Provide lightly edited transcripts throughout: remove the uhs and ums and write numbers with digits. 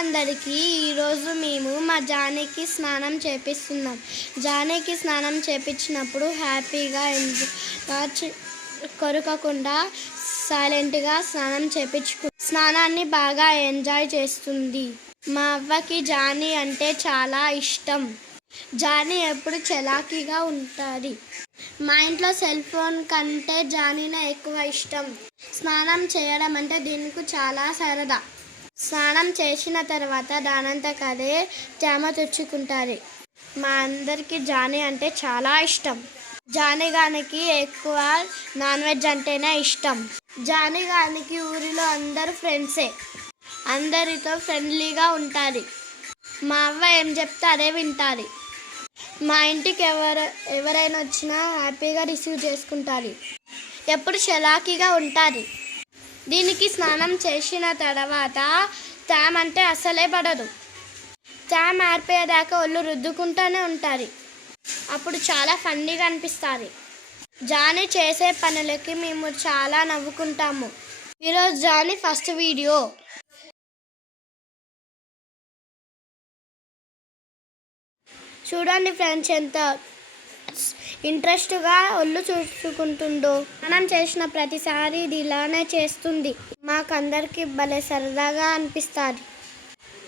అందరికీ ఈరోజు మేము మా జానీకి స్నానం చేపిస్తున్నాం. జానీకి స్నానం చేపించినప్పుడు హ్యాపీగా కొరకకుండా సైలెంట్గా స్నానాన్ని బాగా ఎంజాయ్ చేస్తుంది. మా అవ్వకి జానీ అంటే చాలా ఇష్టం. జానీ ఎప్పుడు చలాకీగా ఉంటుంది. మా ఇంట్లో సెల్ ఫోన్ కంటే జానీనే ఎక్కువ ఇష్టం. స్నానం చేయడం అంటే దీనికి చాలా సరదా. స్నానం చేసిన తర్వాత దానంతకదే తేమ తెచ్చుకుంటుంది. మా అందరికీ జానీ అంటే చాలా ఇష్టం. జానీ గానికి ఎక్కువ నాన్ వెజ్ అంటేనే ఇష్టం. జానీ గానికి ఊరిలో అందరు ఫ్రెండ్సే. అందరితో ఫ్రెండ్లీగా ఉంటుంది. మా అవ్వ ఏం చెప్తే అదే వింటుంది. మా ఇంటికి ఎవరైనా వచ్చినా హ్యాపీగా రిసీవ్ చేసుకుంటుంది. ఎప్పుడు చలాకీగా ఉంటుంది. దీనికి స్నానం చేసిన తర్వాత తేమ అంటే అస్సలే పడదు. తేమ ఆరిపోయేదాకా ఒళ్ళు రుద్దుకుంటూనే ఉంటుంది. అప్పుడు చాలా ఫన్నీగా అనిపిస్తుంది. జానీ చేసే పనులకి మేము చాలా నవ్వుకుంటాము. ఈరోజు జానీ ఫస్ట్ వీడియో. చూడండి ఫ్రెండ్స్, ఎంత ఇంట్రెస్ట్గా ఒళ్ళు చూసుకుంటుందో. స్నానం చేసిన ప్రతిసారి ఇది ఇలానే చేస్తుంది. మాకందరికి భలే సరదాగా అనిపిస్తుంది.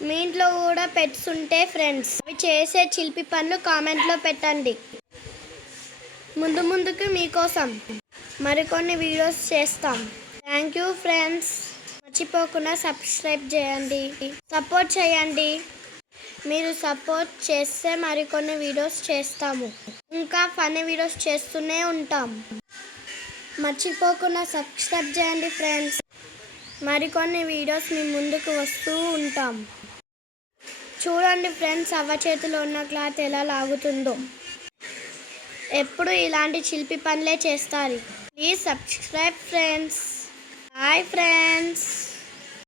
మీ ఇంట్లో కూడా పెట్స్ ఉంటే ఫ్రెండ్స్ అవి చేసే చిలిపి పనులు కామెంట్లో పెట్టండి. ముందుకు మీకోసం మరికొన్ని వీడియోస్ చేస్తాం. Thank you friends. మర్చిపోకుండా సబ్స్క్రైబ్ చేయండి, సపోర్ట్ చేయండి. మీరు సపోర్ట్ చేస్తే మరికొన్ని వీడియోస్ చేస్తాము. ఇంకా ఫన్నీ వీడియోస్ చేస్తూనే ఉంటాం. మర్చిపోకుండా సబ్స్క్రైబ్ చేయండి ఫ్రెండ్స్. మరికొన్ని వీడియోస్ మీ ముందుకు వస్తూ ఉంటాం. చూడండి ఫ్రెండ్స్, అవ్వ చేతిలో ఉన్న క్లాత్ ఎలా లాగుతుందో. ఎప్పుడు ఇలాంటి చిలిపి పనులే చేస్తారు. Please subscribe friends. Bye friends.